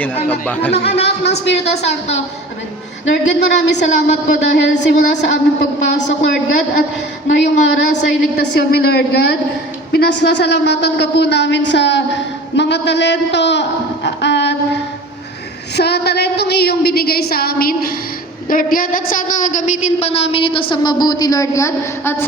Kinakabahan. Anak ng Espiritu Santo. Amen. Lord God, maraming salamat po dahil simula sa aming pagpasok, Lord God, at ngayong oras ay ligtas kami, Lord God. Pinasasalamatan ka po namin sa mga talento at sa talentong iyong binigay sa amin, Lord God, at sana gamitin pa namin ito sa mabuti, Lord God, at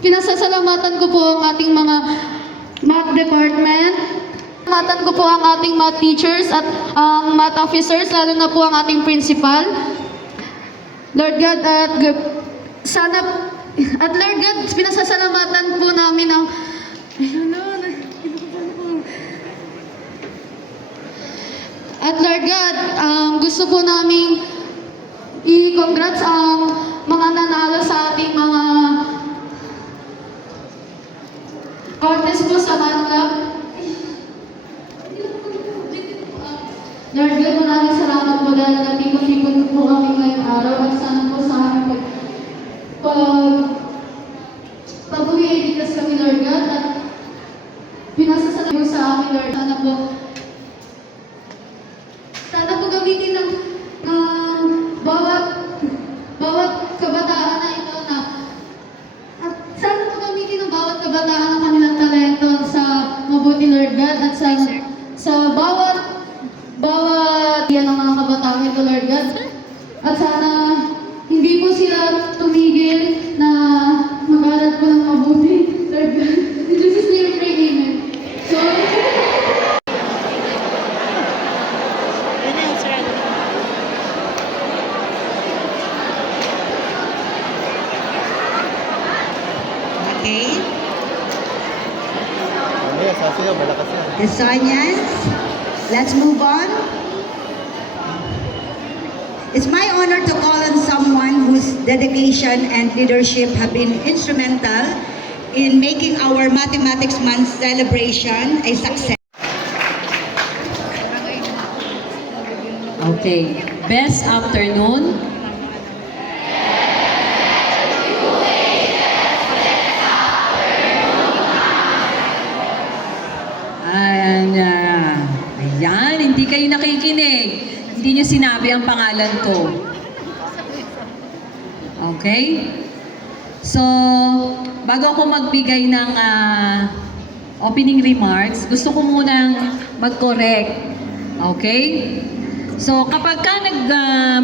pinasasalamatan ko po ang ating mga math department. Salamatan ko po ang ating math teachers at ang math officers, lalo na po ang ating principal. Lord God, at Lord God, pinasasalamatan po namin ang At Lord God, gusto po namin i-congrats ang mga nanalo sa ating mga contest po sa Math Club. Lord God, maraming salamat po dahil natikot-tikot po kami ngayong araw at sana po sa aming pag-uwi ay ligtas kami, Lord God, at pinasasalamat sa amin, Lord. Sana po gamitin ng bawat kabataan na ito at sana po gamitin ng bawat kabataan ang kanilang talento sa mabuti, Lord God, at sa bawat yan ang mga kabataan ito, Lord God. At sana hindi po sila tumigil na mag-aral po ng mabuti, Lord God. In Jesus' name, pray, amen. So, Okay. Yes, sasayaw, malakas yan. Kasanyans, let's move on. It's my honor to call on someone whose dedication and leadership have been instrumental in making our Mathematics Month celebration a success. Okay. Best afternoon. Ayan, hindi kayo nakikinig. Hindi nyo sinabi ang pangalan ko. Okay? So, bago ako magbigay ng opening remarks, gusto ko munang mag-correct. Okay? So, kapag ka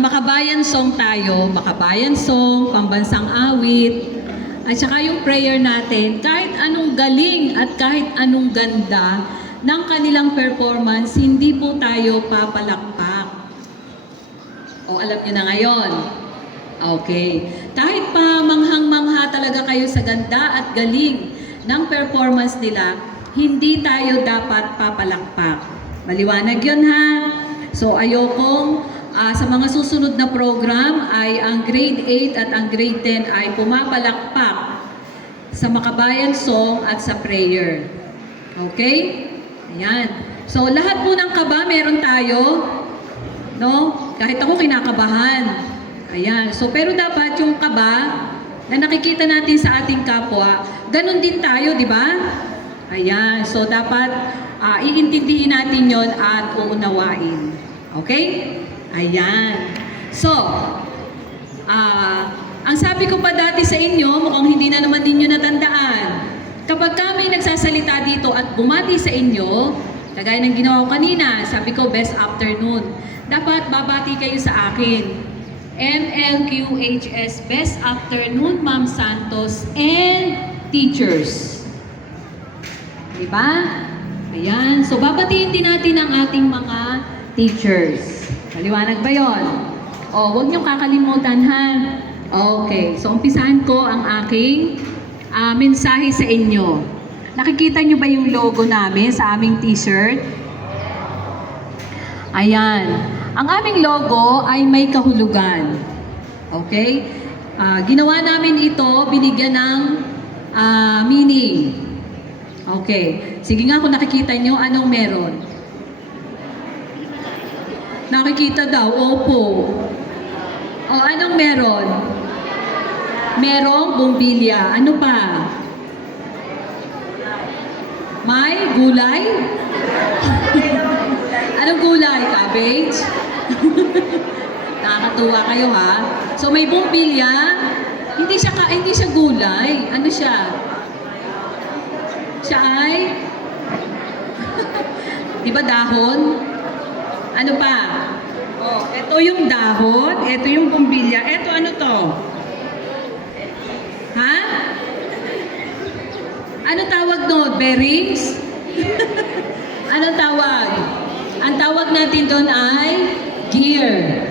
makabayan song tayo, makabayan song, pambansang awit, at saka yung prayer natin, kahit anong galing at kahit anong ganda ng kanilang performance, hindi po tayo papalakpak. O, alam nyo na ngayon. Okay. Kahit pa manghang-mangha talaga kayo sa ganda at galing ng performance nila, hindi tayo dapat papalakpak. Maliwanag yun, ha? So, ayokong sa mga susunod na program ay ang grade 8 at ang grade 10 ay pumapalakpak sa makabayan song at sa prayer. Okay? Ayan. So, lahat po ng kaba meron tayo. No? Kahit ako kinakabahan. Ayan. So, pero dapat yung kaba na nakikita natin sa ating kapwa, ganun din tayo, di ba? Ayan. So, dapat iintindihin natin yon at uunawain. Okay? Ayan. So, ang sabi ko pa dati sa inyo, mukhang hindi na naman ninyo natandaan. Kapag kami nagsasalita dito at bumati sa inyo, kagaya ng ginawa ko kanina, sabi ko, best afternoon. Dapat babati kayo sa akin. MLQHS, best afternoon, Ma'am Santos and teachers. Diba? Ayan. So, babatiin din natin ang ating mga teachers. Maliwanag ba yon? O, huwag niyong kakalimutan, ha? Okay. So, umpisahan ko ang aking mensahe sa inyo. Nakikita niyo ba yung logo namin sa aming t-shirt? Ayan. Ang aming logo ay may kahulugan. Okay? Ginawa namin ito, binigyan ng meaning. Okay. Sige nga, kung nakikita nyo, anong meron? Nakikita daw, opo. O, anong meron? Merong bumbilya. Ano pa? May gulay? Anong gulay? Cabbage? Nakakatuwa kayo ha. So may bumbilya. Hindi siya gulay. Ano siya? Siya ay di ba dahon? Ano pa? Oh, ito yung dahon, ito yung bumbilya. Ito ano to? Ha? Ano tawag doon? Berries? Ano tawag? Ang tawag natin doon ay gear.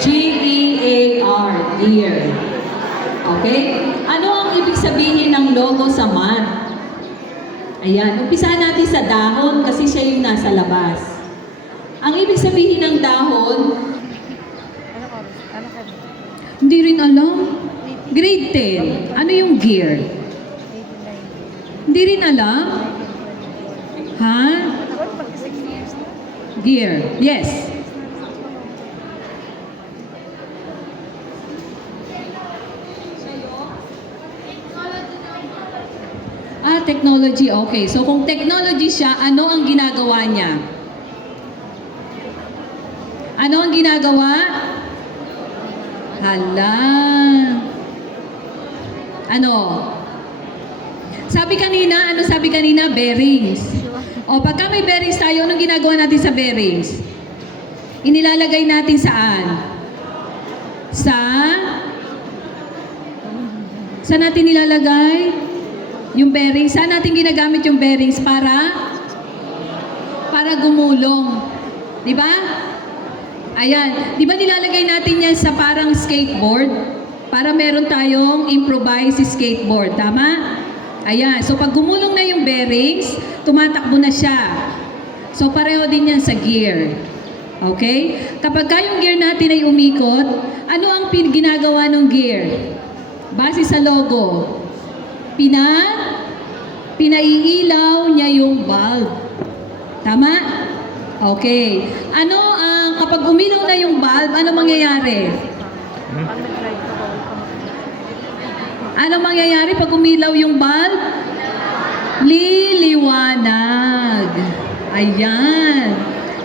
G-E-A-R. Gear. Okay? Ano ang ibig sabihin ng logo sa mat? Ayan. Umpisahan natin sa dahon kasi siya yung nasa labas. Ang ibig sabihin ng dahon, hindi rin alam. Grade 10. Ano yung gear? Hindi rin alam? Ha? Gear. Yes. Technology. Okay. So, kung technology siya, ano ang ginagawa niya? Ano ang ginagawa? Hala. Ano? Sabi kanina? Bearings. O, pagka may bearings tayo, anong ginagawa natin sa bearings? Inilalagay natin saan? Saan natin nilalagay? Yung bearings. Saan natin ginagamit yung bearings? Para gumulong. Di ba? Ayan. Di ba nilalagay natin yan sa parang skateboard? Para meron tayong improvised skateboard. Tama? Ayan. So, pag gumulong na yung bearings, tumatakbo na siya. So, pareho din yan sa gear. Okay? Kapag yung gear natin ay umikot, ano ang ginagawa ng gear? Base sa logo. Pinaiilaw niya yung bulb. Tama? Okay. Kapag umilaw na yung bulb, ano mangyayari? Ano mangyayari pag umilaw yung bulb? Liliwanag. Ayan.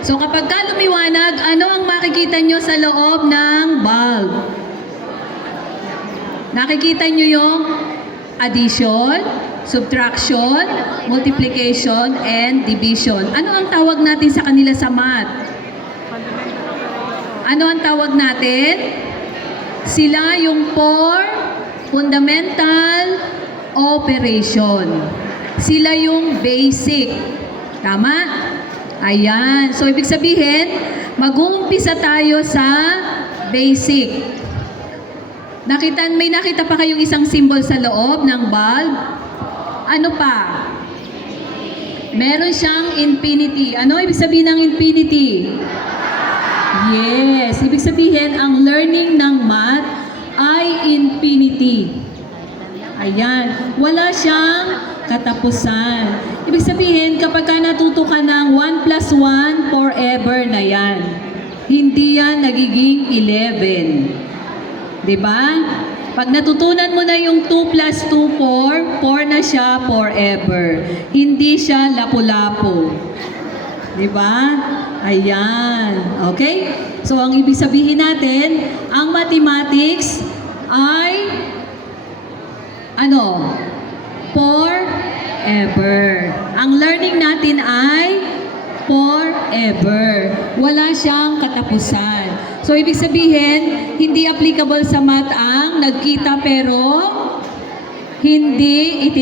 So kapag lumiwanag, ano ang makikita nyo sa loob ng bulb? Nakikita nyo yung addition, subtraction, multiplication, and division. Ano ang tawag natin sa kanila sa math? Ano ang tawag natin? Sila yung fundamental operation. Sila yung basic. Tama? Ayan. So, ibig sabihin, mag-uumpisa tayo sa basic. May nakita pa kayong isang symbol sa loob ng bulb? Ano pa? Meron siyang infinity. Ano ibig sabihin ng infinity? Yes. Ibig sabihin, ang learning ng math ay infinity. Ayan. Wala siyang katapusan. Ibig sabihin, kapag natuto ka ng 1 plus 1, forever na yan. Hindi yan nagiging 11. Diba? Pag natutunan mo na yung 2 plus 2, 4, 4 na siya forever. Hindi siya lapu-lapu. Diba? Ayan. Okay? So, ang ibig sabihin natin, ang mathematics ay forever. Ang learning natin ay forever. Wala siyang katapusan. So, ibig sabihin, hindi applicable sa math ang nagkita pero hindi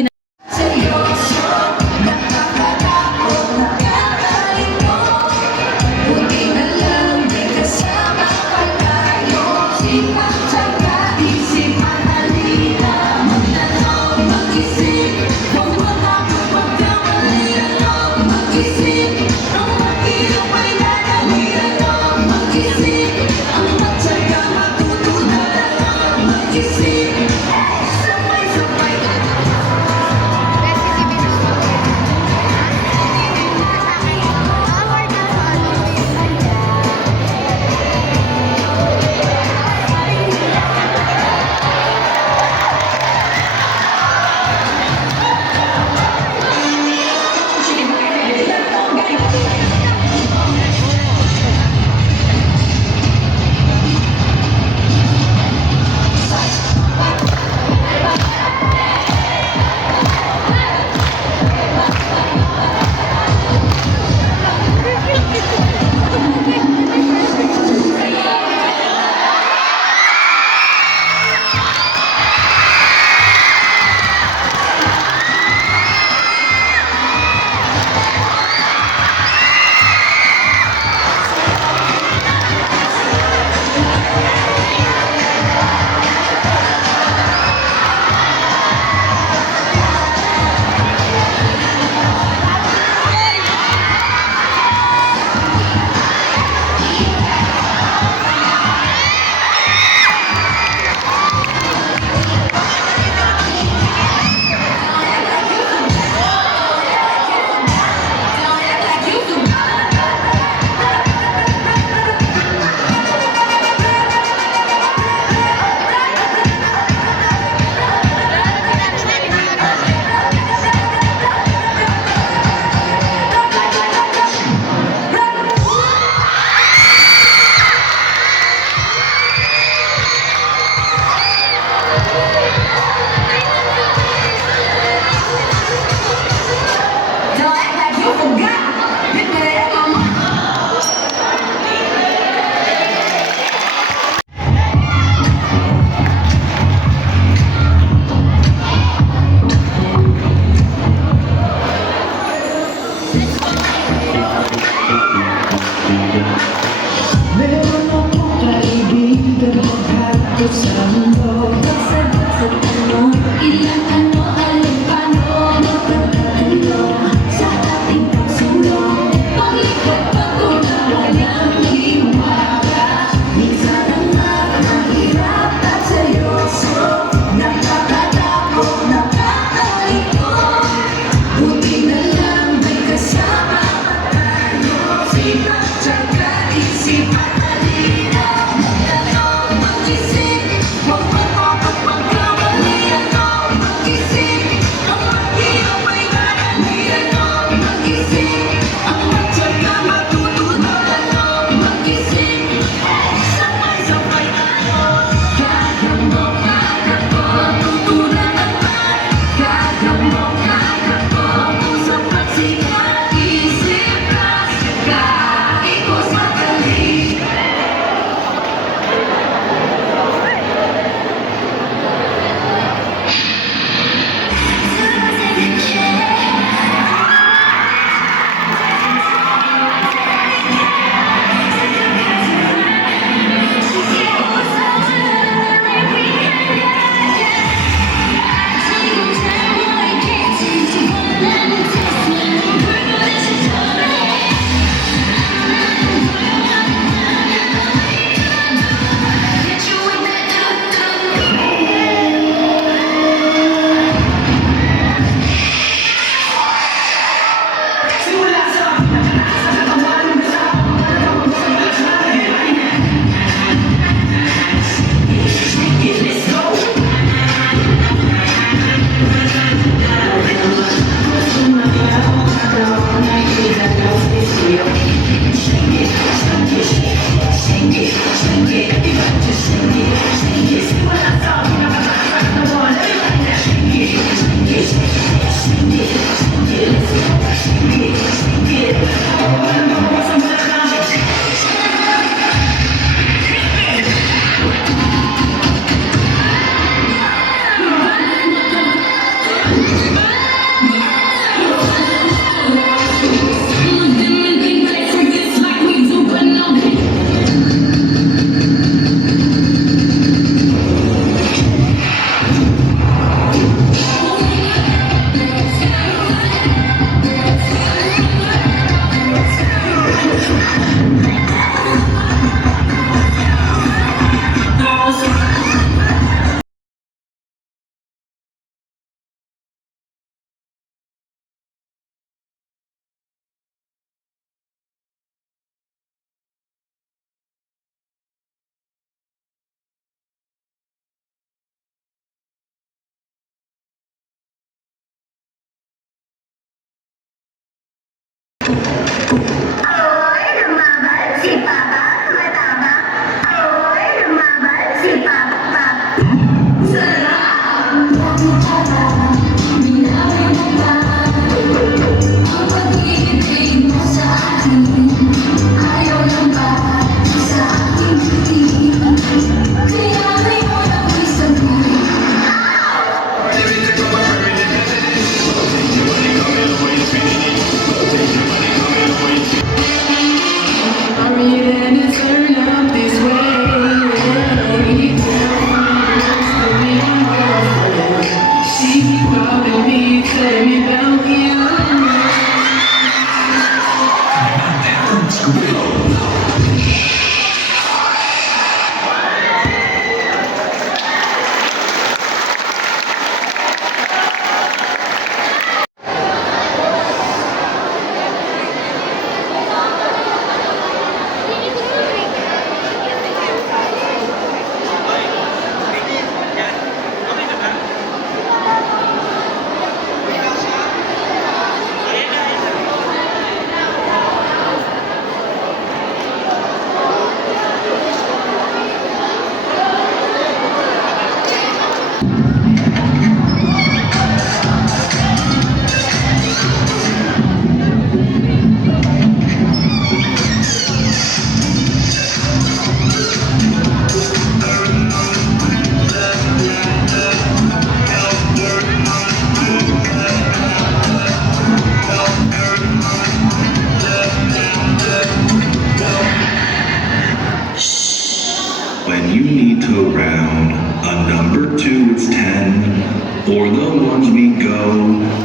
When you need to round a number 2, it's 10. For the ones we go,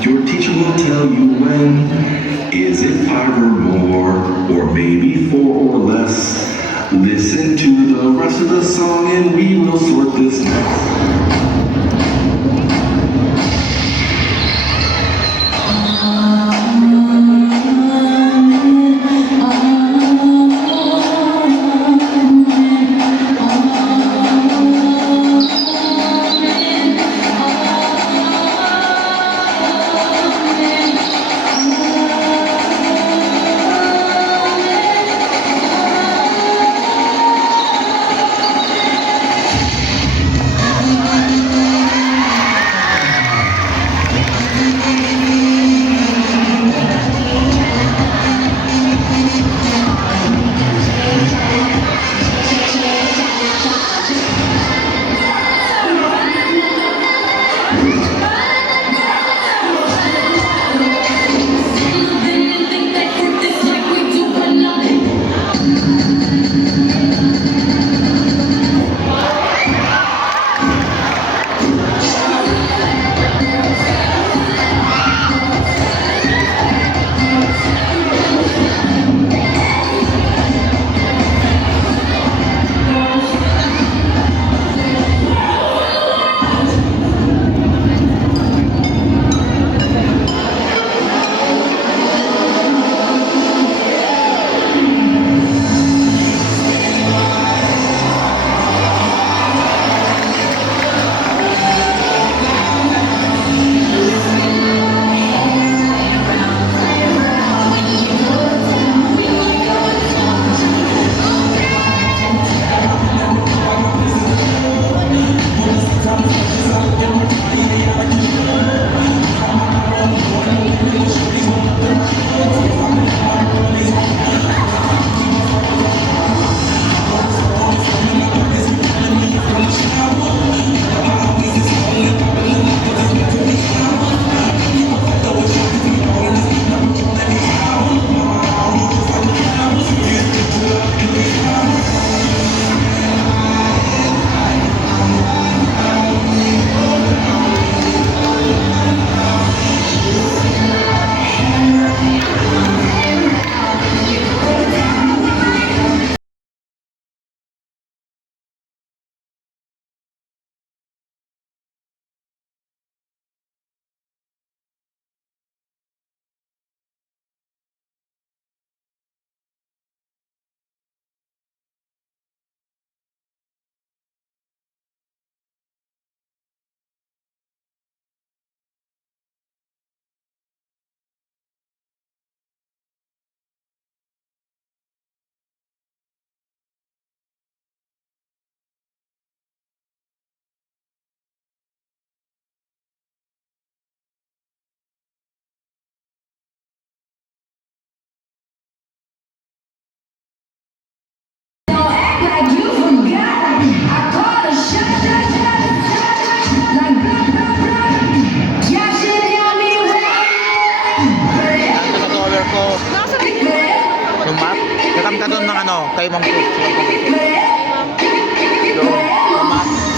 your teacher will tell you when. Is it 5 or more, or maybe 4 or less? Listen to the rest of the song and we will sort this mess.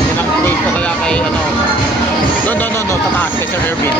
Inang place ko kaya kay ano. No, sa taas kay Sir Irvin.